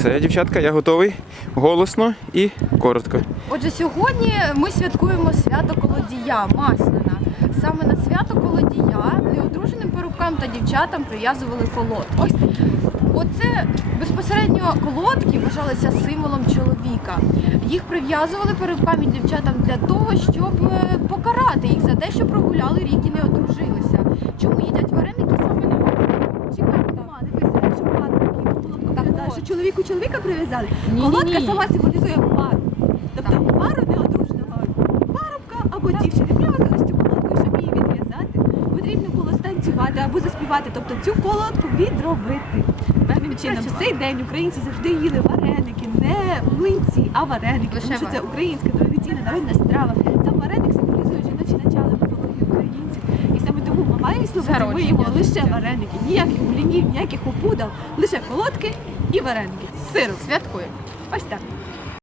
Все, дівчатка, я готовий. Голосно і коротко. Отже, сьогодні ми святкуємо свято колодія Масляна. Саме на свято колодія неодруженим парубкам та дівчатам прив'язували колод. Ось оце безпосередньо колодки вважалися символом чоловіка. Їх прив'язували парубкам і дівчатам для того, щоб е, покарати їх за те, що прогуляли рік і не одружилися. Чому їдять вареники саме на Масляна? Чекайте, Мама, дивися, якщо пару от. що чоловіку чоловіка прив'язали, Ні-ні-ні. колодка сама символізує пару. Тобто пару неодруженого парубка або дівчини прив'язали цю колодку, щоб її відв'язати. Потрібно було станцювати або заспівати, тобто цю колодку відробити. Певним чином, в цей день українці завжди їли вареники, не млинці, а вареники, тому що це українська традиційна народна страва. Сам вареник символізує жіночі начала міфології українців. І саме тому ми його лише вареники, ніяких блінів, ніяких опудал, лише колодки і вареники з сиром. святкуємо. Ось так.